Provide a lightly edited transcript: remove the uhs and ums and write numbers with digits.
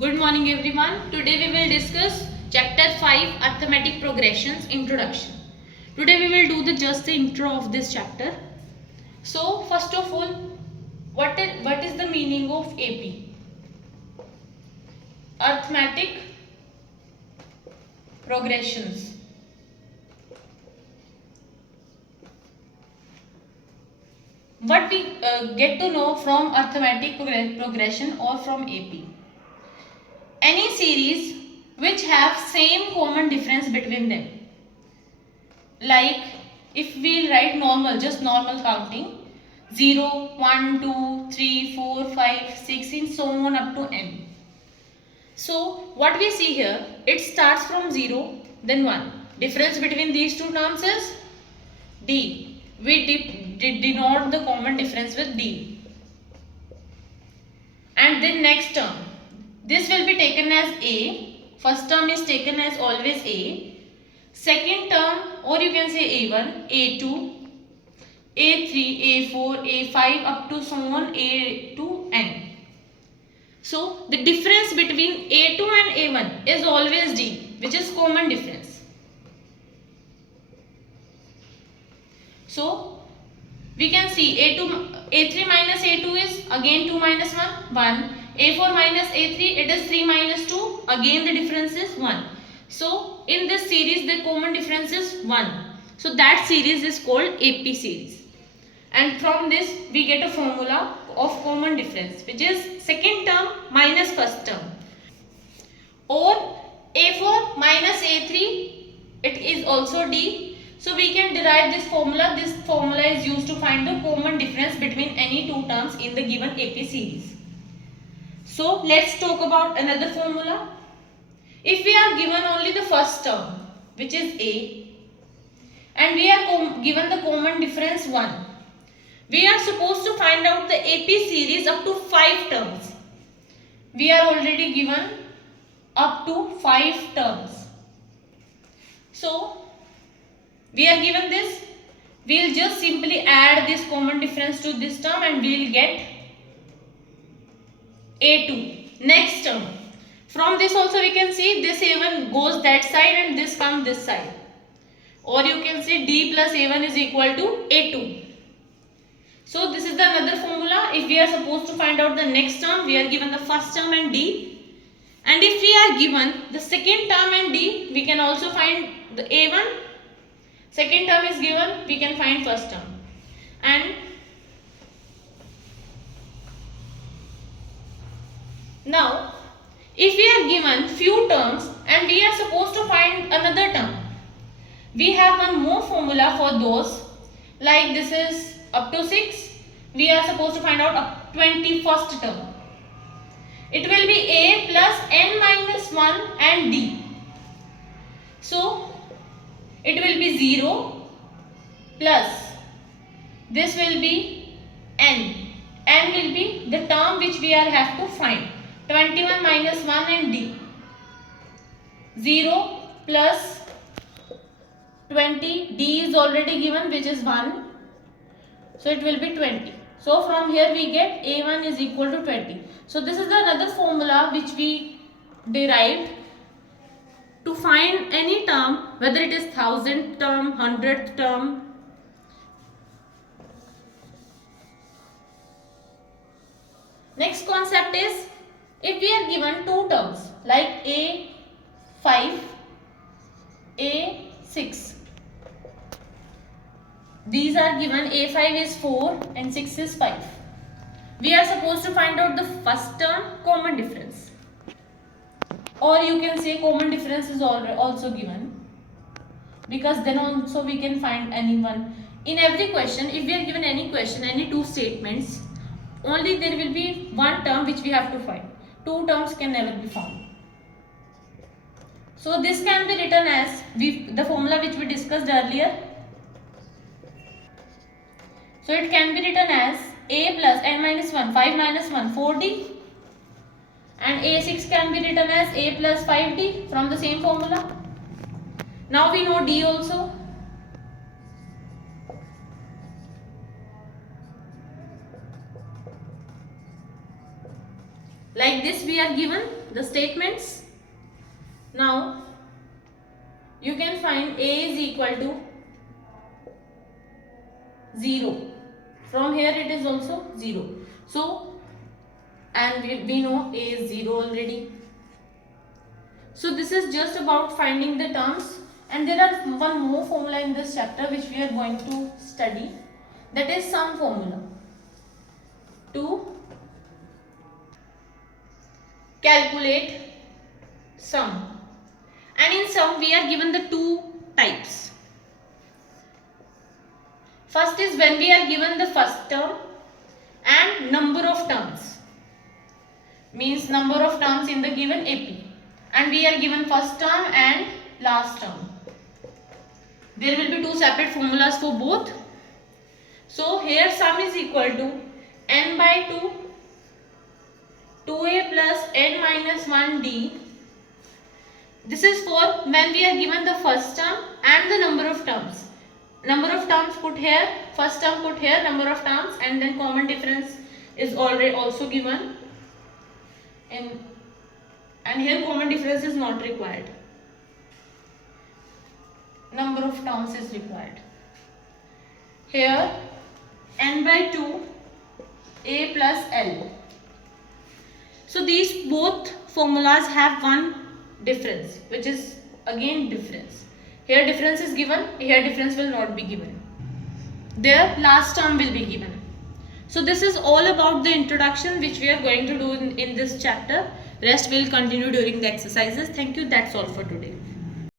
Good morning everyone. Today we will discuss chapter 5 Arithmetic Progressions Introduction. Today we will do just the intro of this chapter. So first of all, what is the meaning of AP? Arithmetic Progressions. What we get to know from arithmetic progression or from AP? Any series which have same common difference between them. Like if we write normal, just normal counting, 0, 1, 2, 3, 4, 5, 6 and so on up to n. So what we see here, it starts from 0 then 1. Difference between these two terms is D. We denote the common difference with D. And then next term. This will be taken as A. First term is taken as always A. Second term, or you can say A1, A2, A3, A4, A5 up to so on A to N. So the difference between A2 and A1 is always D, which is common difference. So we can see A3 minus A2 is again 2 minus 1, 1. A4 minus A3, it is 3 minus 2, again the difference is 1. So in this series the common difference is 1. So that series is called AP series. And from this we get a formula of common difference, which is second term minus first term. Or A4 minus A3, it is also D. So we can derive this formula. This formula is used to find the common difference between any two terms in the given AP series. So let's talk about another formula. If we are given only the first term, which is A, and we are given the common difference 1, we are supposed to find out the AP series up to 5 terms. We are already given up to 5 terms. So we are given this, we will just simply add this common difference to this term and we will get A2. Next term. From this also we can see this A1 goes that side and this comes this side. Or you can say D plus A1 is equal to A2. So this is the another formula. If we are supposed to find out the next term, we are given the first term and D. And if we are given the second term and D, we can also find the A1. Second term is given, we can find first term. And now, if we are given few terms and we are supposed to find another term, we have one more formula for those. Like this is up to 6, we are supposed to find out up 21st term. It will be A plus N minus 1 and D. So it will be 0 plus this will be N. N will be the term which we are have to find. 21 minus 1 and D. 0 plus 20. D is already given, which is 1. So it will be 20. So from here we get A1 is equal to 20. So this is another formula which we derived to find any term, whether it is 1000th term, 100th term. Next concept is, if we are given two terms like A5, A6. These are given, A5 is 4 and 6 is 5. We are supposed to find out the first term common difference. Or you can say common difference is also given, because then also we can find anyone. In every question, if we are given any question, any two statements, only there will be one term which we have to find. Two terms can never be found. So this can be written as the formula which we discussed earlier. So it can be written as A plus N minus 1, 5 minus 1, 4D. And A6 can be written as A plus 5D from the same formula. Now we know D also. Like this we are given the statements. Now you can find A is equal to 0. From here it is also 0. So, and we know A is 0 already. So this is just about finding the terms, and there are one more formula in this chapter which we are going to study, that is sum formula. To calculate sum, and in sum we are given the two types. First is when we are given the first term and number of terms, means number of terms in the given AP, and we are given first term and last term. There will be two separate formulas for both. So here sum is equal to n by 2 2a plus n minus 1d. This is for when we are given the first term and the number of terms. Number of terms put here, first term put here, number of terms, and then common difference is already also given. And here common difference is not required. Number of terms is required. Here n by 2 a plus l. So these both formulas have one difference, which is again difference. Here difference is given, here difference will not be given. There last term will be given. So this is all about the introduction which we are going to do in this chapter. Rest will continue during the exercises. Thank you. That's all for today.